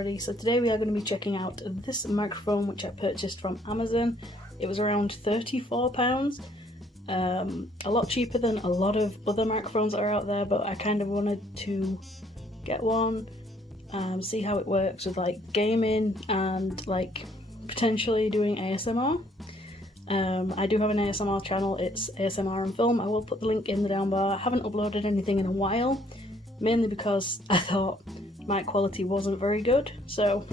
already. So today we are going to be checking out this microphone which I purchased from Amazon. It was around £34, a lot cheaper than a lot of other microphones that are out there, but I kind of wanted to get one, see how it works with like gaming and like potentially doing ASMR. I do have an ASMR channel, it's ASMR&Film. I will put the link in the down bar. I haven't uploaded anything in a while, mainly because I thought mic quality wasn't very good, so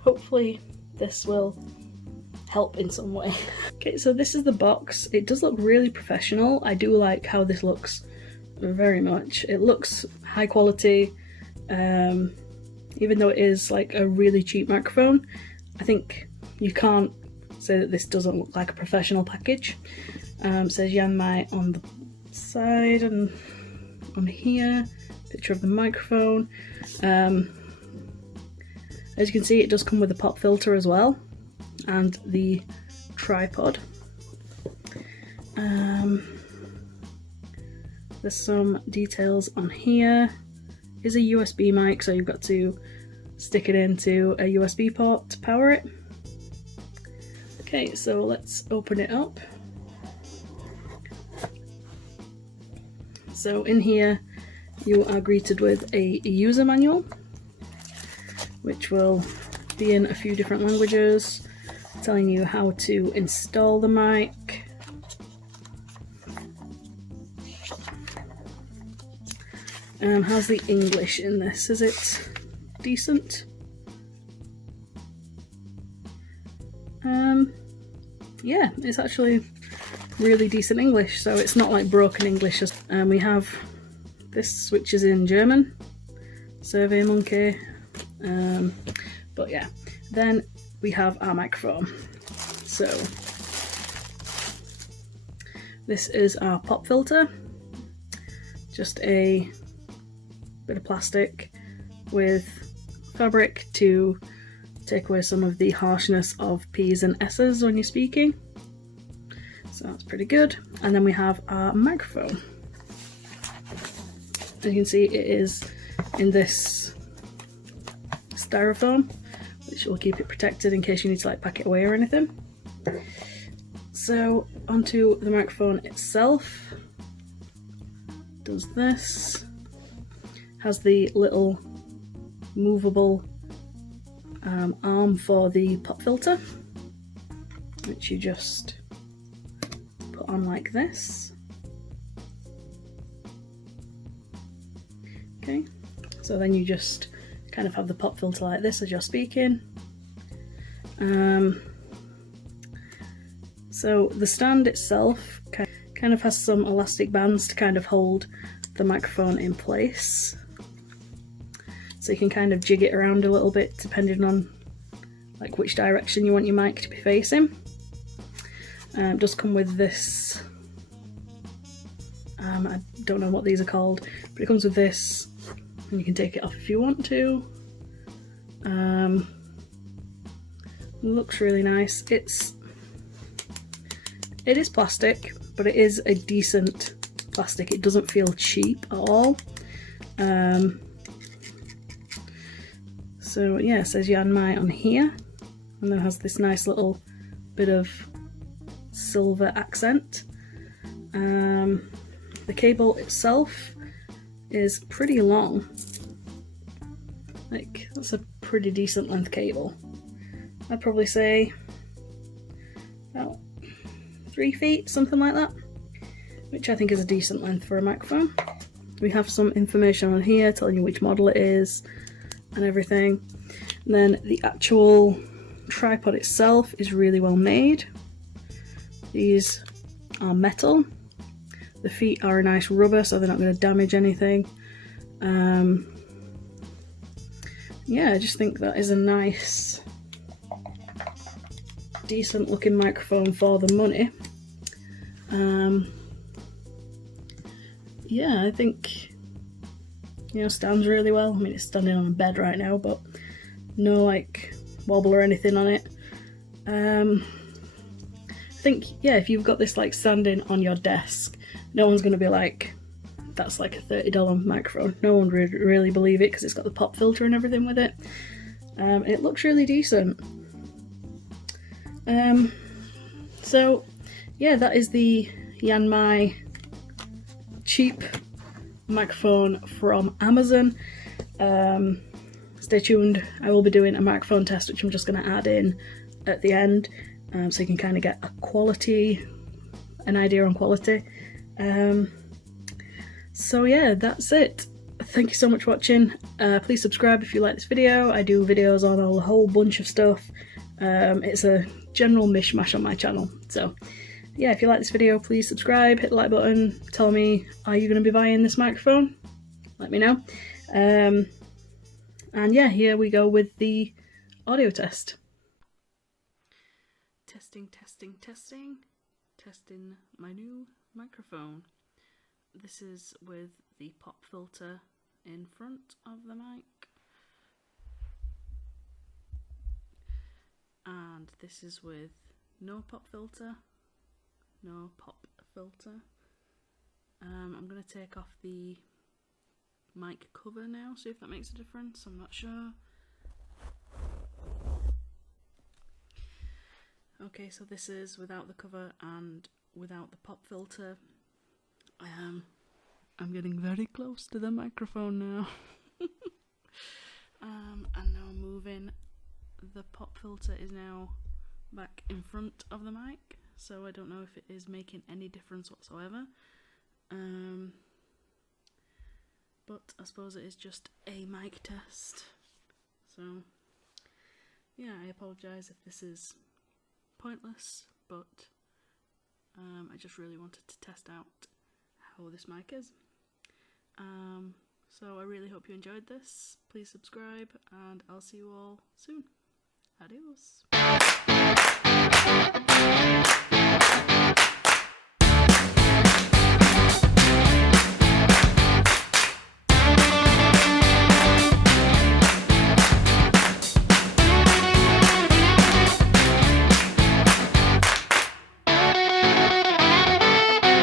hopefully this will help in some way. Okay, so this is the box. It does look really professional. I do like how this looks very much. It looks high quality, even though it is like a really cheap microphone. I think you can't say that this doesn't look like a professional package. Says Yanmai on the side and on here, picture of the microphone. As you can see, it does come with a pop filter as well, and the tripod. There's some details on here. It's a USB mic, so you've got to stick it into a USB port to power it. Okay, so let's open it up. So in here you are greeted with a user manual, which will be in a few different languages, telling you how to install the mic. How's the English in this? Is it decent? Yeah, it's actually really decent English, so it's not like broken English. We have this, which is in German, Survey Monkey, but yeah. Then we have our microphone. So this is our pop filter, just a bit of plastic with fabric to take away some of the harshness of P's and S's when you're speaking. So that's pretty good. And then we have our microphone. As you can see, it is in this styrofoam, which will keep it protected in case you need to like pack it away or anything. So onto the microphone itself. Does this. Has the little movable arm for the pop filter, which you just put on like this. Okay, so then you just kind of have the pop filter like this as you're speaking. So the stand itself kind of has some elastic bands to kind of hold the microphone in place. So you can kind of jig it around a little bit depending on like which direction you want your mic to be facing. It does come with this, I don't know what these are called, but it comes with this, and you can take it off if you want to. Looks really nice. It is plastic, but it is a decent plastic. It doesn't feel cheap at all. So yeah, it says Yanmai on here, and then has this nice little bit of silver accent. The cable itself is pretty long. Like, that's a pretty decent length cable. I'd probably say about 3 feet, something like that, which I think is a decent length for a microphone. We have some information on here telling you which model it is and everything. And then the actual tripod itself is really well made. These are metal. The feet are a nice rubber, so they're not going to damage anything. Yeah, I just think that is a nice, decent looking microphone for the money. Yeah, I think, you know, stands really well. I mean, it's standing on a bed right now, but no like wobble or anything on it. I think, yeah, if you've got this like standing on your desk, no one's going to be like, that's like a $30 microphone. No one would really believe it because it's got the pop filter and everything with it. It looks really decent. So yeah, that is the Yanmai cheap microphone from Amazon. Stay tuned, I will be doing a microphone test which I'm just going to add in at the end, so you can kind of get an idea on quality. So yeah, that's it. Thank you so much for watching. Please subscribe if you like this video. I do videos on a whole bunch of stuff. It's a general mishmash on my channel. So yeah, if you like this video, please subscribe, hit the like button, tell me, are you going to be buying this microphone? Let me know. And yeah, here we go with the audio test. Testing, testing, testing. Testing my new microphone. This is with the pop filter in front of the mic. And this is with no pop filter. No pop filter. I'm going to take off the mic cover now, see if that makes a difference. I'm not sure. Okay, so this is without the cover and without the pop filter. I'm getting very close to the microphone now. And now moving. The pop filter is now back in front of the mic, so I don't know if it is making any difference whatsoever. But I suppose it is just a mic test. So yeah, I apologise if this is pointless, but I just really wanted to test out how this mic is. So I really hope you enjoyed this. Please subscribe and I'll see you all soon. Adios.